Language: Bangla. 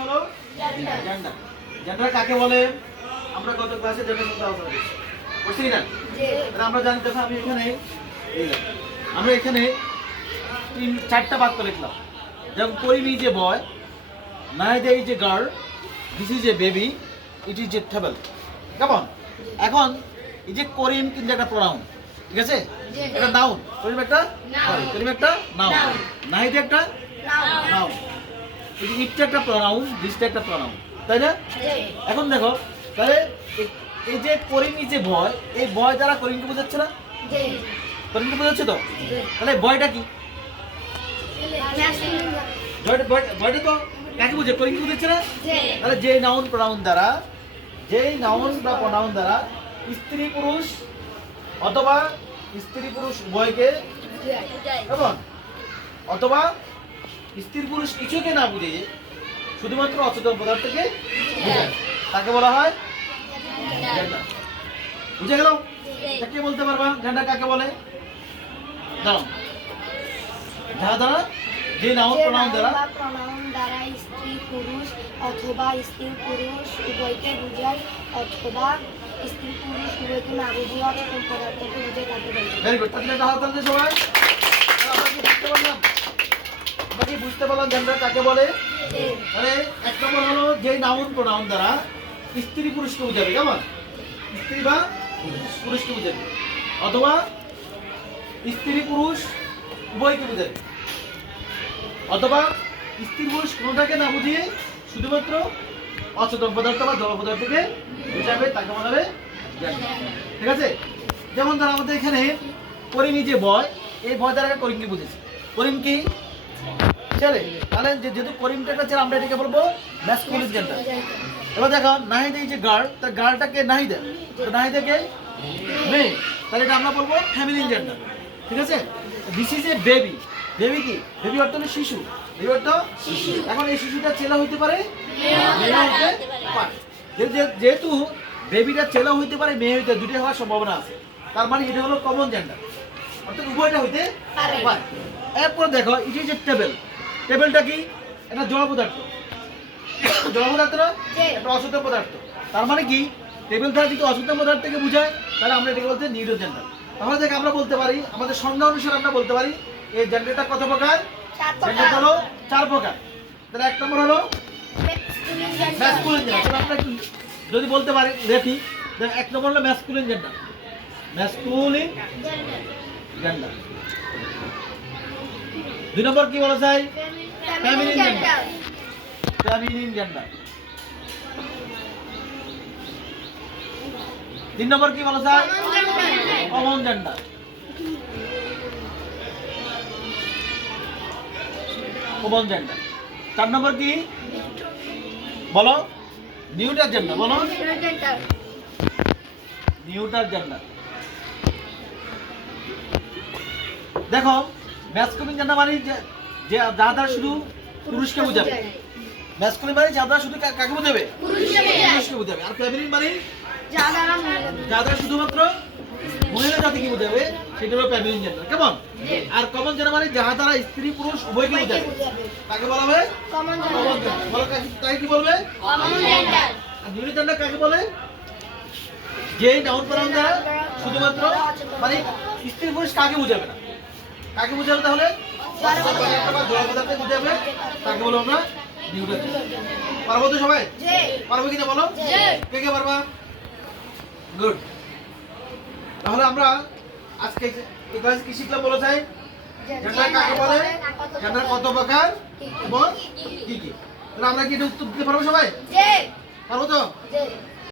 হলো জেন্ডার। জেন্ডার কাকে বলে? আমরা গত ক্লাসে জেন্ডার কথা আলোচনা করেছি, বুঝছি না? তাহলে আমরা জানি দেখো আমরা এখানে চারটা বাক্য লিখলাম। যেমন Karim is a boy, Nahida is a girl, this is a baby, it is a table. কেমন? এখন এই যে করিম কিন্তু একটা প্রোনাউন, ঠিক আছে? একটা নাউন। করিম একটা নাউন, নাহিদা একটা নাউন, ইটটা একটা প্রোনাউন, দিসটা একটা প্রোনাউন, তাই না? এখন দেখো তাহলে এই যে করিম ইজ এ বয়, এই বয় দ্বারা করিমকে বোঝাচ্ছে না? করিমকে বোঝাচ্ছে তো? তাহলে বয়টা কি? বয়টা তো কাকে বোঝে? করিমকে বোঝাচ্ছে না? তাহলে যে নাউন প্রোনাউন দ্বারা, যেই নাউন বা প্রোনাউন দ্বারা স্ত্রী পুরুষ অথবা স্ত্রী পুরুষ উভয়কে, কেমন? অথবা স্ত্রী পুরুষ কিছুকে না বুঝে শুধুমাত্র অচেতন পদার্থকে বোঝায়, তাকে বলা হয় জেন্ডার। বুঝে গেল? কে বলতে পারবা জেন্ডার কাকে বলে? দাঁড়াও, যারা দ্বারা যে নাউন প্রোনাউন দ্বারা স্ত্রী পুরুষ অথবা স্ত্রী পুরুষ উভয়কে বোঝায়, অথবা স্ত্রী পুরুষ উভয়কে না বুঝিয়ে অচেতন পদার্থকে বোঝায়, তাকে বলে। Very good. তাহলে এটা হাত সবাই আমরা কি বুঝতে পারলাম? আমরা কি বুঝতে পারলাম জেন্ডার কাকে বলে? তাহলে এক নম্বর হলো যেই নাউন প্রোনাউন দ্বারা স্ত্রী পুরুষকে বোঝাবে, কেমন? স্ত্রী বা পুরুষকে বোঝাবে, অথবা স্ত্রী পুরুষ উভয়কে বোঝাবে, অথবা স্ত্রী পুরুষ কোনোটাকে না বুঝিয়ে শুধুমাত্র অচেতন পদার্থ বা জড় পদার্থকে বোঝাবে, তাকে বলা হবে জেন্ডার। ঠিক আছে? যেমন ধর আমাদের এখানে করিম ইজ এ বয়, এই বয় দ্বারা করিমকে বুঝেছি। করিম কি? ছেলে। তাহলে যেহেতু করিমটা একটা ছেলে, আমরা এটাকে বলবো ম্যাসকুলিন জেন্ডার। এবার দেখো নাহিদা ইজ এ গার্ল, তার গার্লটাকে নাহিদা, তো নাহিদাকে মেয়ে, তাহলে এটা আমরা বলবো ফ্যামিলিন জেন্ডার। ঠিক আছে? This is a baby, baby কি? বেবি অর্থ হলো শিশু, বেবি অর্থ শিশু। এখন এই শিশুটা ছেলে হইতে পারে, মেয়ে হইতে পারে। যেহেতু বেবিটা ছেলে হইতে পারে, মেয়ে হইতে, দুটোই হওয়ার সম্ভাবনা আছে, তার মানে এটা হলো কমন জেন্ডার, অর্থাৎ উভয়টা হইতে পারে। এরপর দেখো ইট ইজ এ টেবল। টেবিলটা কি? এটা জড় পদার্থ, জড় পদার্থ না, একটা অচেতন পদার্থ। তার মানে কি? টেবিল দ্বারা যদি অচেতন পদার্থকে বোঝায়, তাহলে আমরা এটাকে বলতে নিউরো জেন্ডার। তাহলে দেখে আমরা বলতে পারি, আমাদের সংজ্ঞা অনুসারে আমরা বলতে পারি এই জেন্ডারটা কত প্রকার? জেন্ডার হলো 4 প্রকার। তাহলে এক নম্বর হলো ম্যাসকুলিন জেন্ডার। আমরা একটু যদি বলতে পারি রেখি, এক নম্বর হলো ম্যাসকুলিন জেন্ডার, ম্যাসকুলিন জেন্ডার। 2 নম্বর কি বলা যায়? Feminine gender, feminine gender. 3 নম্বর কি বলা যায়? Common gender. Common gender. 4 নম্বর কি বলো? Neuter gender. বলো নিউটার জেন্ডার। দেখো ম্যাসকুলিন জেন্ডার মানে যে যা দ্বারা শুধু পুরুষকে বোঝাবে, ম্যাসকুলিন মানে যা দ্বারা শুধু কাকে বোঝাবে? পুরুষকে বোঝাবে। আর ফেমিনিন মানে যা দ্বারা শুধুমাত্র মহিলা জাতিকে বোঝাবে, সেটা হলো ফেমিনিন জেন্ডার। কেমন? আর কমন জেন্ডার মানে যা দ্বারা স্ত্রী পুরুষ উভয়কে বোঝাবে, তাকে বলা হবে কমন জেন্ডার। বলো তাই কি বলবে? Common gender. আর নিউটার জেন্ডার কাকে বলে? যে নাউন প্রোনাউন দ্বারা শুধুমাত্র মানে স্ত্রী পুরুষ কাকে বোঝাবে না, কাকে বোঝাবে? তাহলে জড় পদার্থকে বোঝাবে, তাকে বলবো আমরা নিউটার জেন্ডার। পারবো তো সবাই? পারবো কিনা বলো? কে কে পারবা? গুড। তাহলে আমরা আজকে এই ক্লাসে কি শিখলাম বলো চাই? জেন্ডার কাকে বলে, জেন্ডার কত প্রকার এবং কি কি। তাহলে আমরা কি এটা উত্তর দিতে পারবো সবাই? পারবো তো?